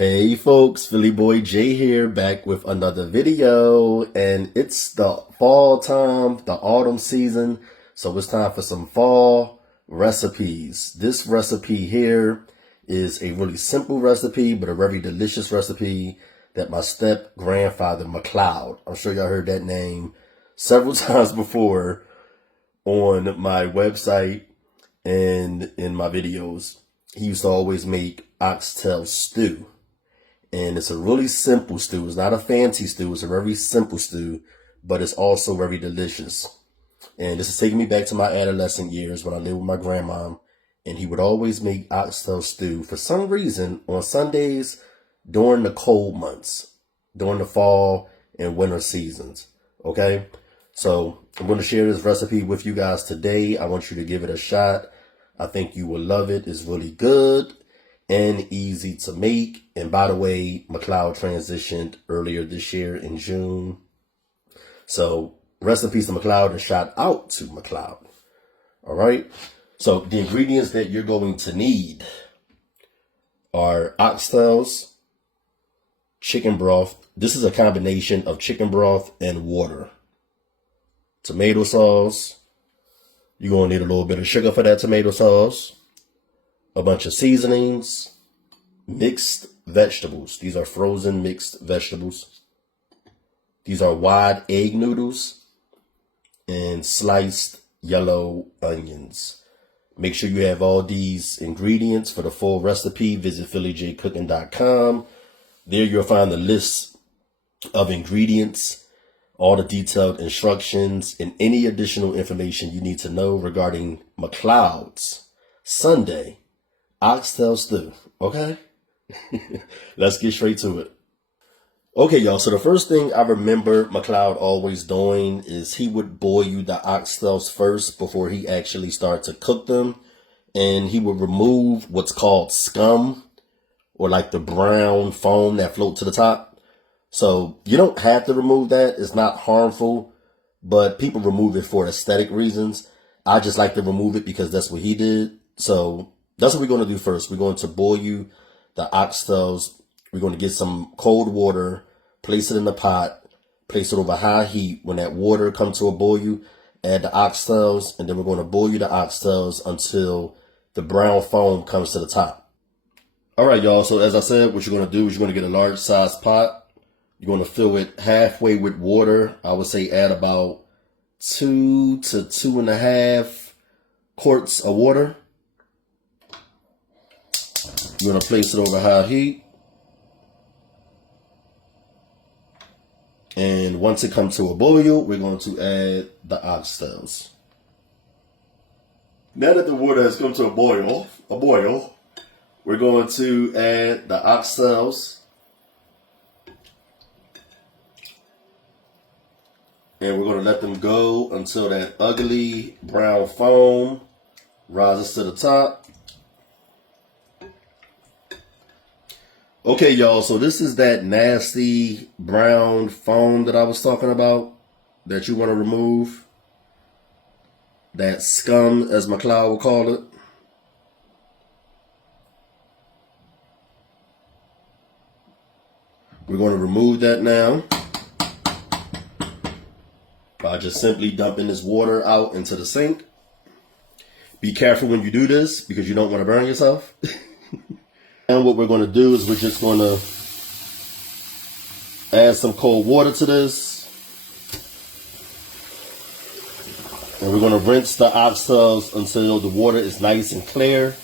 Hey folks, Philly Boy J here, back with another video, and it's the fall time, the autumn season, so it's time for some fall recipes. This recipe here is a really simple recipe, but a very delicious recipe that my step-grandfather McCloud, I'm sure y'all heard that name several times before on my website and in my videos. He used to always make oxtail stew. And it's a really simple stew. It's not a fancy stew. It's a very simple stew, but it's also very delicious. And this is taking me back to my adolescent years when I lived with my grandma. And he would always make oxtail stew for some reason on Sundays during the cold months, during the fall and winter seasons. Okay? So I'm going to share this recipe with you guys today. I want you to give it a shot. I think you will love it. It's really good and easy to make. And by the way, McCloud transitioned earlier this year in June. So rest in peace to McCloud and shout out to McCloud. All right. So the ingredients that you're going to need are oxtails, chicken broth. This is a combination of chicken broth and water. Tomato sauce. You're going to need a little bit of sugar for that tomato sauce. A bunch of seasonings, mixed vegetables. These are frozen mixed vegetables. These are wide egg noodles and sliced yellow onions. Make sure you have all these ingredients. For the full recipe, visit PhillyJCooking.com. There you'll find the list of ingredients, all the detailed instructions, and any additional information you need to know regarding McCloud's Sunday oxtail stew. Okay? Let's get straight to it. Okay, y'all. So the first thing I remember McCloud always doing is he would boil you the oxtails first before he actually started to cook them. And he would remove what's called scum, or like the brown foam that float to the top. So you don't have to remove that. It's not harmful, but people remove it for aesthetic reasons. I just like to remove it because that's what he did. So that's what we're going to do first. We're going to boil you the oxtails. We're going to get some cold water, place it in the pot, place it over high heat. When that water comes to a boil, add the oxtails, and then we're going to boil you the oxtails until the brown foam comes to the top. All right, y'all. So as I said, what you're going to do is you're going to get a large size pot. You're going to fill it halfway with water. I would say add about 2 to 2.5 quarts of water. You're going to place it over high heat. And once it comes to a boil, we're going to add the oxtails. Now that the water has come to a boil, we're going to add the oxtails. And we're going to let them go until that ugly brown foam rises to the top. Okay, y'all, so this is that nasty brown foam that I was talking about that you want to remove. That scum, as McCloud would call it. We're going to remove that now by just simply dumping this water out into the sink. Be careful when you do this because you don't want to burn yourself. And what we're going to do is we're just going to add some cold water to this. And we're going to rinse the oxtails until the water is nice and clear.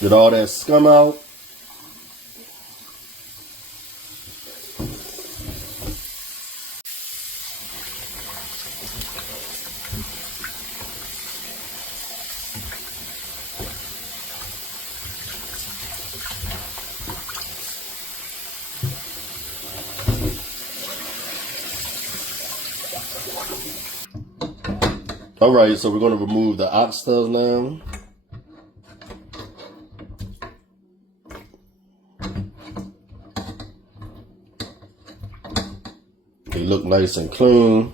Get all that scum out. All right, so we're going to remove the oxtails now. They look nice and clean.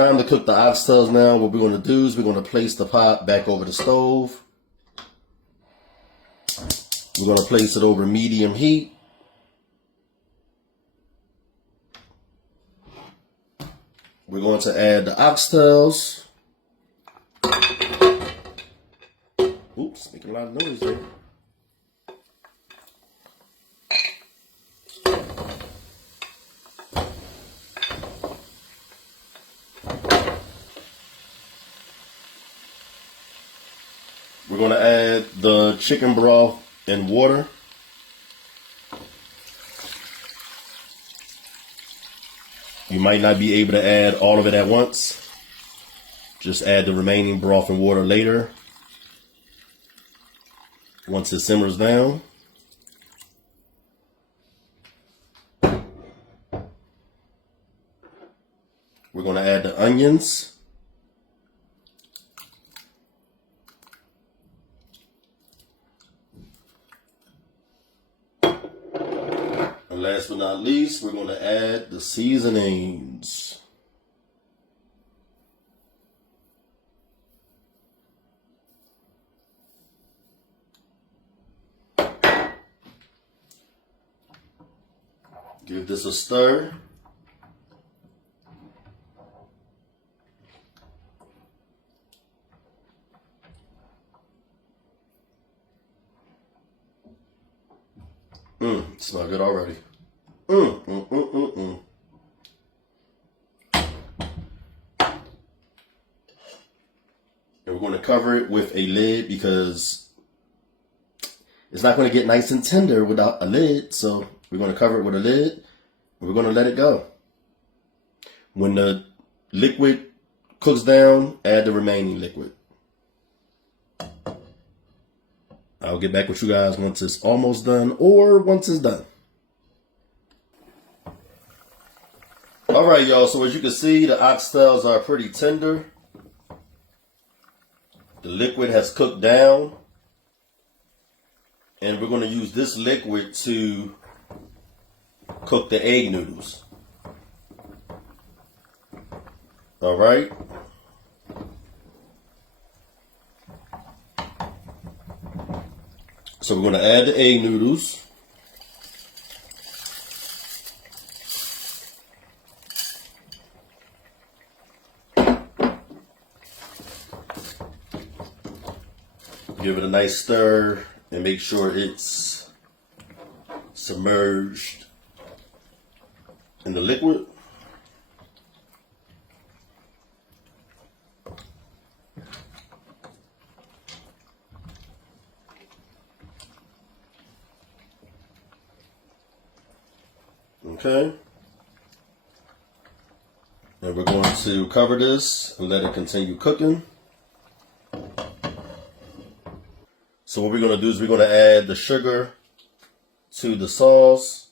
time to cook the oxtails now. What we're going to do is we're going to place the pot back over the stove. We're going to place it over medium heat. We're going to add the oxtails. Oops, making a lot of noise there. We're going to add the chicken broth and water. You might not be able to add all of it at once. Just add the remaining broth and water later, once it simmers down. We're going to add the onions. And last but not least, we're going to add the seasonings. Give this a stir. Smells good already. And we're going to cover it with a lid because it's not going to get nice and tender without a lid. So we're going to cover it with a lid and we're going to let it go. When the liquid cooks down, add the remaining liquid. I'll get back with you guys once it's almost done or once it's done. All right, y'all. So as you can see, the oxtails are pretty tender. The liquid has cooked down. And we're going to use this liquid to cook the egg noodles. All right. So we're going to add the egg noodles. Give it a nice stir and make sure it's submerged in the liquid. Okay. And we're going to cover this and let it continue cooking. So what we're going to do is we're going to add the sugar to the sauce.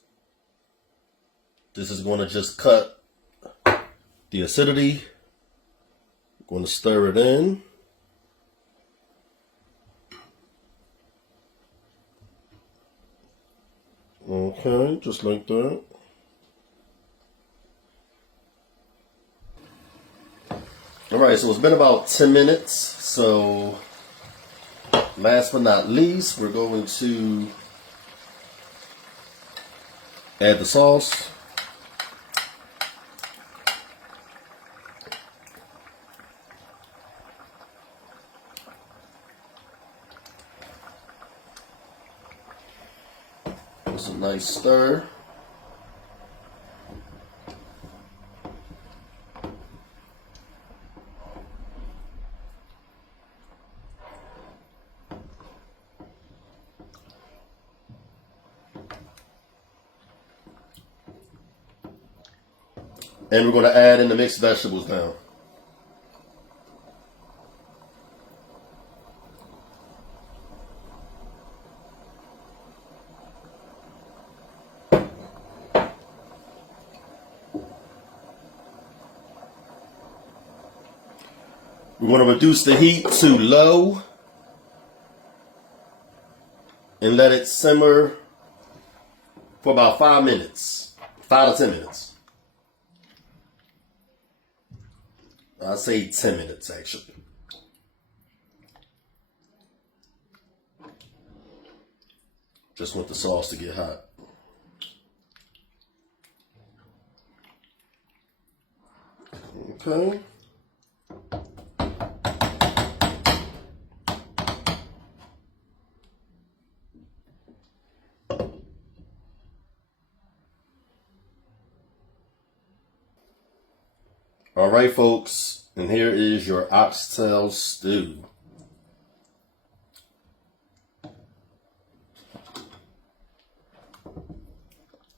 This is going to just cut the acidity. I'm going to stir it in. Okay, just like that. All right, so it's been about 10 minutes. So last but not least, we're going to add the sauce. With some nice stir. And we're going to add in the mixed vegetables now. We're going to reduce the heat to low and let it simmer for about 5 minutes, 5 to 10 minutes. I'd say 10 minutes actually. Just want the sauce to get hot. Okay. All right, folks, and here is your oxtail stew.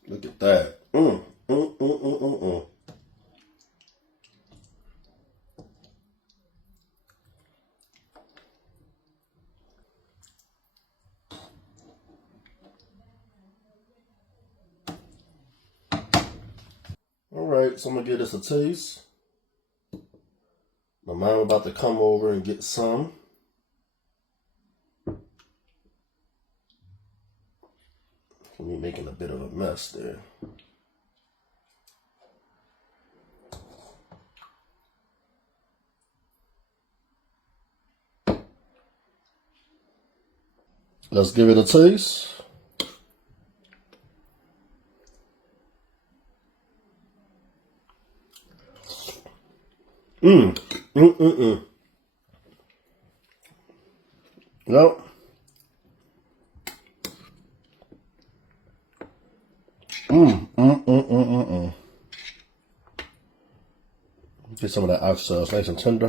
Look at that. All right, so I'm gonna give this a taste. My mom about to come over and get some. Me making a bit of a mess there. Let's give it a taste. Nope. Get some of that oxtail, it's nice and tender.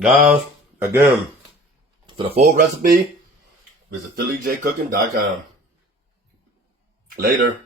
Guys, again, for the full recipe, visit PhillyJCooking.com. Later.